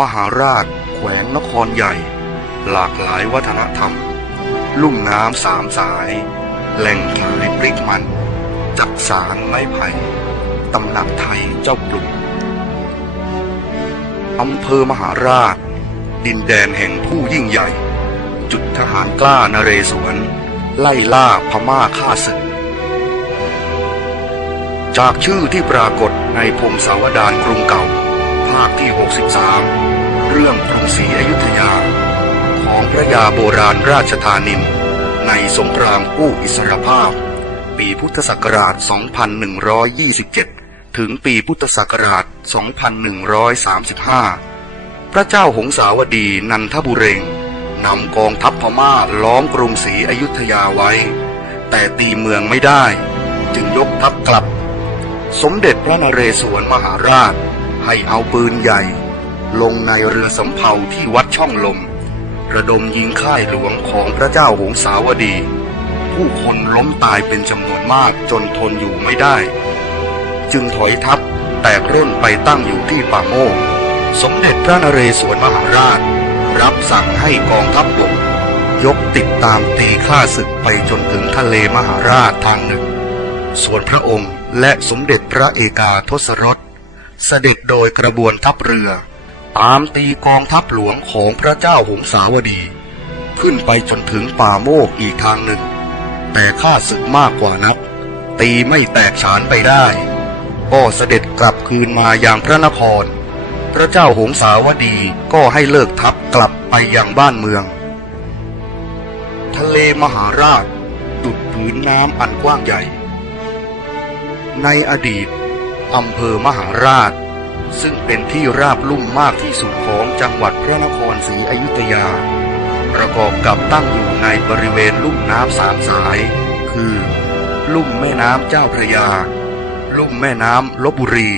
มหาราช แขวงนครใหญ่ หลากหลายวัฒนธรรม ลุ่มน้ำสามสาย แหล่งขายปริกมัน จักสารไม้ไผ่ตำหนักไทยเจ้าปลุกอำเภอมหาราช ดินแดนแห่งผู้ยิ่งใหญ่ จุดทหารกล้านเรศวร ไล่ล่าพม่าฆ่าศึก จากชื่อที่ปรากฏในพงศาวดารกรุงเก่าาคที่ 63 เรื่องกรุงศรีอยุธยา ของพระยาโบราณราชธานิน ในสงครามกู้อิสรภาพ ปีพุทธศักราช 2127 ถึงปีพุทธศักราช 2135 พระเจ้าหงสาวดีนันทบุเรงนำกองทัพพม่าล้อมกรุงศรีอยุธยาไว้ แต่ตีเมืองไม่ได้ จึงยกทัพกลับ สมเด็จพระนเรศวรมหาราช ให้เอาปืนใหญ่ ลงในเรือสำเภาที่วัดช่องลม ระดมยิงค่ายหลวงของพระเจ้าหงสาวดี ผู้คนล้มตายเป็นจำนวนมากจนทนอยู่ไม่ได้ จึงถอยทัพแตกร่นไปตั้งอยู่ที่ป่าโมกสมเด็จพระนเรศวรมหาราช รับสั่งให้กองทัพบกยกติดตามตีข้าศึกไปจนถึงทะเลมหาราชทางหนึ่ง ส่วนพระองค์และสมเด็จพระเอกาทศรส เสด็จโดยกระบวนทัพเรือ ตามตีกองทัพหลวงของพระเจ้าหงสาวดี ขึ้นไปจนถึงป่าโมกอีกทางหนึ่ง แต่ข้าศึกมากกว่านัก ตีไม่แตกฉานไปได้ ก็เสด็จกลับคืนมาอย่างพระนคร พระเจ้าหงสาวดีก็ให้เลิกทัพกลับไปยังบ้านเมือง ทะเลมหาราชดุดผืนน้ำอันกว้างใหญ่ ในอดีต อำเภอมหาราช ซึ่งเป็นที่ราบลุ่มมากที่สุดของจังหวัดพระนครศรีอยุธยา ประกอบกับตั้งอยู่ในบริเวณลุ่มน้ำสามสาย คือ ลุ่มแม่น้ำเจ้าพระยา ลุ่มแม่น้ำลบบุรี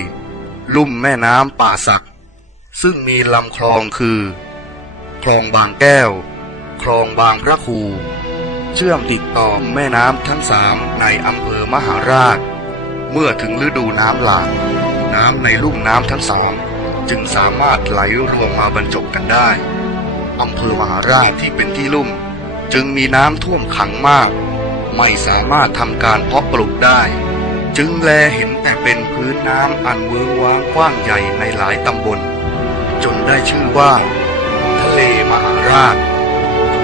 ลุ่มแม่น้ำป่าสัก ซึ่งมีลำคลองคือ คลองบางแก้ว คลองบางพระคู เชื่อมติดต่อแม่น้ำทั้งสามในอำเภอมหาราช เมื่อถึงฤดูน้ำหลากน้ำในลุ่มน้ำทั้งสามจึงสามารถไหลรวมมาบรรจบกันได้อำเภอมหาราชที่เป็นที่ลุ่ม จึงมีน้ำท่วมขังมาก ไม่สามารถทำการเพาะปลูกได้ จึงแลเห็นแต่เป็นพื้นน้ำอันเวิ้งว้างกว้างใหญ่ในหลายตำบล จนได้ชื่อว่า ทะเลมหาราช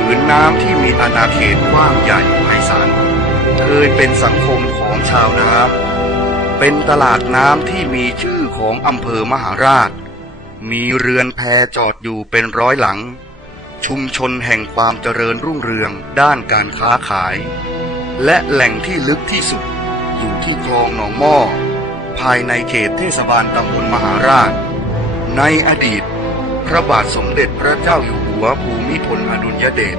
ผืนน้ำที่มีอาณาเขตกว้างใหญ่ไพศาล เคยเป็นสังคมของชาวนาเป็นตลาดน้ำที่มีชื่อของอำเภอมหาราช มีเรือนแพจอดอยู่เป็นร้อยหลัง ชุมชนแห่งความเจริญรุ่งเรืองด้านการค้าขาย และแหล่งที่ลึกที่สุดอยู่ที่คลองหนองหม้อ ภายในเขตเทศบาลตำบลมหาราช ในอดีต พระบาทสมเด็จพระเจ้าอยู่หัวภูมิพลอดุลยเดช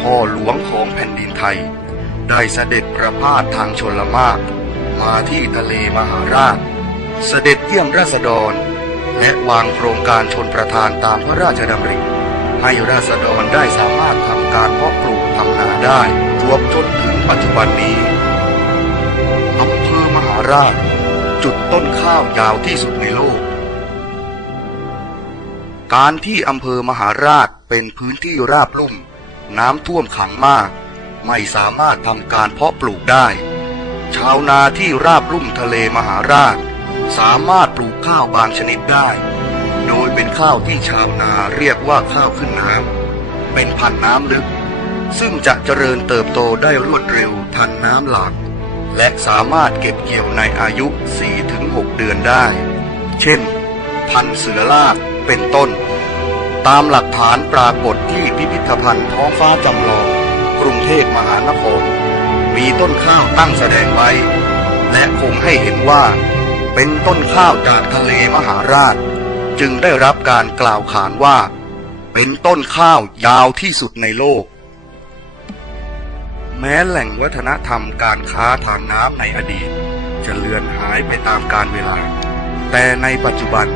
พ่อหลวงของแผ่นดินไทย ได้เสด็จประพาสทางชนละมาก มาที่ทะเลมหาราช เสด็จเยี่ยมราษฎร และวางโครงการชนประทานตามพระราชดำริ ให้ราษฎรได้สามารถทำการเพาะปลูกทำนาได้รวมจนถึงปัจจุบันนี้อำเภอมหาราช จุดต้นข้าวยาวที่สุดในโลก การที่อำเภอมหาราชเป็นพื้นที่ราบลุ่ม น้ำท่วมขังมาก ไม่สามารถทำการเพาะปลูกได้ ชาวนาที่ราบลุ่มทะเลมหาราช สามารถปลูกข้าวบางชนิดได้ โดยเป็นข้าวที่ชาวนาเรียกว่าข้าวขึ้นน้ำเป็นพันน้ำลึก ซึ่งจะเจริญเติบโตได้รวดเร็วทันน้ำหลากและสามารถเก็บเกี่ยวในอายุ 4-6 เดือนได้ เช่น พันเสือลากเป็นต้น ตามหลักฐานปรากฏที่พิพิธภัณฑ์ท้องฟ้าจำลอง กรุงเทพมหานคร มีต้นข้าวตั้งแสดงไว้ และคงให้เห็นว่า เป็นต้นข้าวจากทะเลมหาราช จึงได้รับการกล่าวขานว่า เป็นต้นข้าวยาวที่สุดในโลก แม้แหล่งวัฒนธรรมการค้าทางน้ำในอดีต จะเลือนหายไปตามกาลเวลา แต่ในปัจจุบัน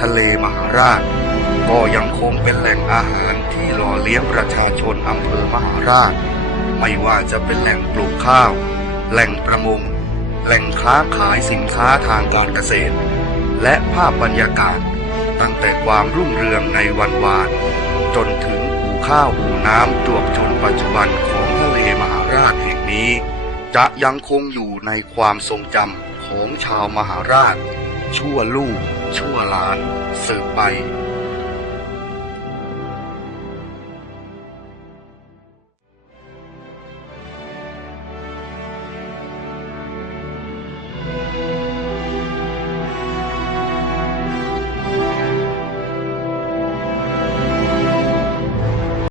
ทะเลมหาราช็ยังคงเป็นแหล่งอาหารที่หล่อเลี้ยงประชาชนอำเภอมหาราช ไม่ว่าจะเป็นแหล่งปลูกข้าว แหล่งประมง แหล่งค้าขายสินค้าทางการเกษตร และภาพบรรยากาศ ตั้งแต่ความรุ่งเรืองในวันวาน จนถึงอู่ข้าวอู่น้ำจวบชนปัจจุบันของทะเลมหาราชแห่งนี้ จะยังคงอยู่ในความทรงจำของชาวมหาราช ชั่วลูก ชั่วหลานสืบไป